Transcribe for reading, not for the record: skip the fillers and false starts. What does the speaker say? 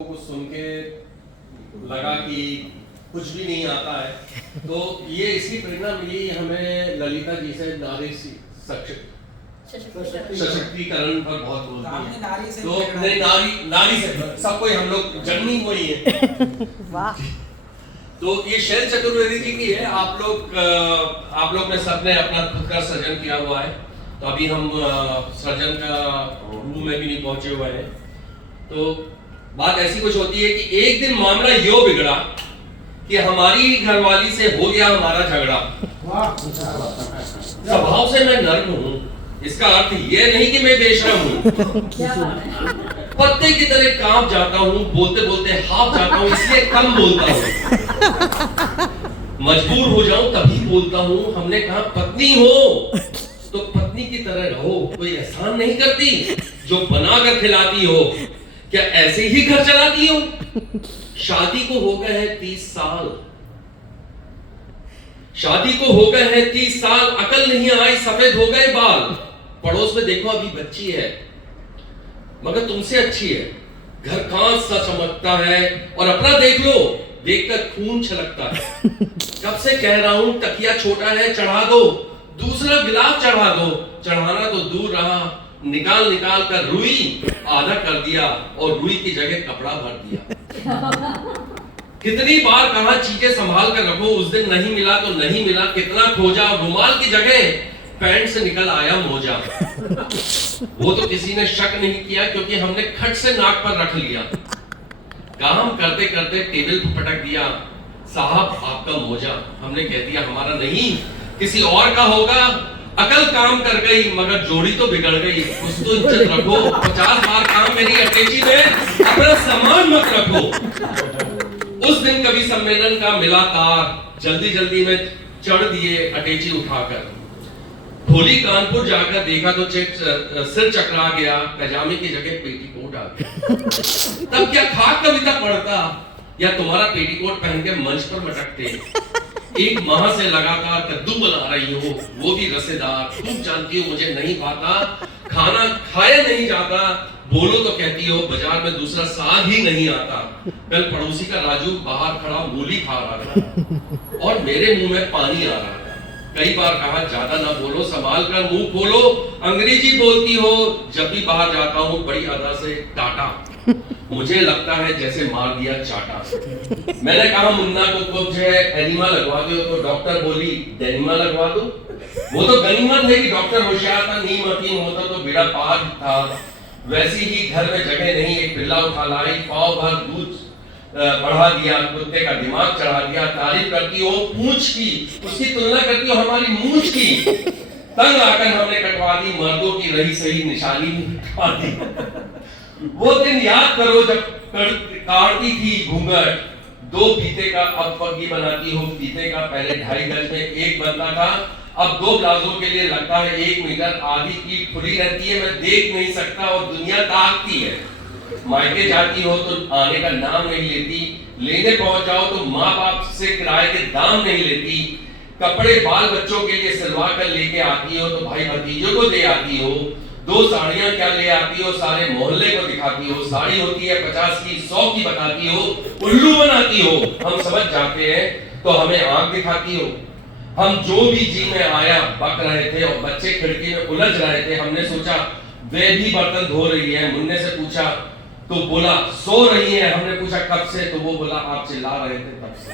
को सुन के लगा कि कुछ भी नहीं आता है, तो ये इसकी प्रेरणा मिली हमें ललिता जी से। नारी सशक्तिकरण पर बहुत बोलती है, तो नारी से सब कोई हम लोग जन्मी हुई है। तो ये शैल चतुर्वेदी जी की है। आप लोग ने सबने अपना खुद का सृजन किया हुआ है, तो अभी हम सृजन का रूम में भी नहीं पहुंचे हुए हैं। तो बात ऐसी कुछ होती है कि एक दिन मामला यो बिगड़ा कि हमारी घरवाली से हो गया हमारा झगड़ा। स्वभाव से मैं नर्म हूँ, इसका अर्थ ये नहीं कि मैं बेशरम हूँ। पत्ते की तरह कांप जाता हूँ, बोलते बोलते हाफ जाता हूँ, इसलिए कम बोलता हूँ। मजबूर हो जाऊं तभी बोलता हूँ। हमने कहा पत्नी हो तो पत्नी की तरह रहो, कोई एहसान नहीं करती जो बनाकर खिलाती हो। क्या ऐसे ही घर चलाती हो? शादी को हो गए हैं 30 साल, शादी को हो गए हैं 30 साल, अकल नहीं आई, सफेद हो गए बाल। पड़ोस में देखो अभी बच्ची है मगर तुमसे अच्छी है, घर कांच सा चमकता है, और अपना देख लो, देखकर खून छलकता है। कब से कह रहा हूं तकिया छोटा है चढ़ा दो, दूसरा गिलास चढ़ा दो। चढ़ाना तो दूर रहा, निकाल कर रुई आधा कर दिया और रुई की जगह कपड़ा भर दिया। कितनी बार कहा चीजें संभाल कर रखो, उस दिन नहीं मिला तो नहीं मिला, कितना खोजा, रुमाल की जगह पैंट से निकल आया मोजा। वो तो किसी ने शक नहीं किया क्योंकि हमने खट से नाक पर रख लिया। काम करते करते टेबल पर पटक दिया, साहब आपका मोजा। हमने कह दिया हमारा नहीं, किसी और का होगा। अकल काम कर गई मगर जोड़ी तो बिगड़ गई, कुछ तो इज्जत रखो। 50 बार काम मेरी अटैची में, अपना सामान मत रखो। उस दिन कवि सम्मेलन का मिला तार, जल्दी जल्दी में चढ़ दिए अटैची उठाकर। खोली कानपुर जाकर देखा तो सिर चकरा गया, पजामे की जगह पेटीकोट आ गया। तब क्या खाक कविता पढ़ता या तुम्हारा पेटीकोट पहन के मंच पर मटकते। एक माह से लगातार कद्दू बना रही हो, वो भी रसेदार। तुम जानती हो मुझे नहीं पाता, खाना खाया नहीं जाता। बोलो तो कहती हो बाजार में दूसरा साग ही नहीं आता। कल पड़ोसी का राजू बाहर खड़ा मूली खा रहा था और मेरे मुंह में पानी आ रहा था। कई बार कहा ज्यादा ना बोलो, संभाल कर मुंह खोलो। अंग्रेजी बोलती हो, जब भी बाहर जाता हूँ बड़ी अदा से टाटा। मुझे लगता है जैसे मार दिया चाटा। मैंने कहा मुन्ना को कब्ज है, एनिमा लगवा दो, तो डॉक्टर बोली डेनिमा लगवा दो। वो तो गनीमत है कि डॉक्टर होशियार था, नीम हकीम होता तो बेड़ा पार था। वैसी ही घर में जगह नहीं, एक पिल्ला उठा लाई, पाव भर दूध बढ़ा दिया, कुत्ते का दिमाग चढ़ा दिया। तारीफ करती हो पूंछ की, उसकी तुलना करती हो हमारी मूंछ की। तंग आकर हमने कटवा दी, मर्दों की रही सही निशानी कटवा दी। वो दिन याद करो जब काटती थी घूंघट, 2 फीते का अब पग्गी बनाती हो फीते का। पहले 2.5 गज में एक बनता था, अब 2 प्लाजो के लिए लगता है 1 मीटर। आधी की खुली रहती है, मैं देख नहीं सकता और दुनिया ताकती है। मायके जाती हो तो आने का नाम नहीं लेती, लेने पहुंच जाओ तो माँ बाप से किराए के दाम नहीं लेती। कपड़े बाल बच्चों के लिए सिलवा कर लेके आती हो तो भाई भतीजों को दे आती हो। 2 साड़ियां क्या ले आती हो, सारे मोहल्ले को दिखाती हो। साड़ी होती है 50 की, 100 की बताती हो, उल्लू बनाती हो। हम समझ जाते हैं तो हमें आंख दिखाती हो। हम जो भी जी में आया बक रहे थे और बच्चे खिड़की में उलझ रहे थे। हमने सोचा वे भी बर्तन धो रही है। मुन्ने से पूछा तो बोला सो रही है। हमने पूछा कब से, तो वो बोला आप चिल्ला रहे थे तब से।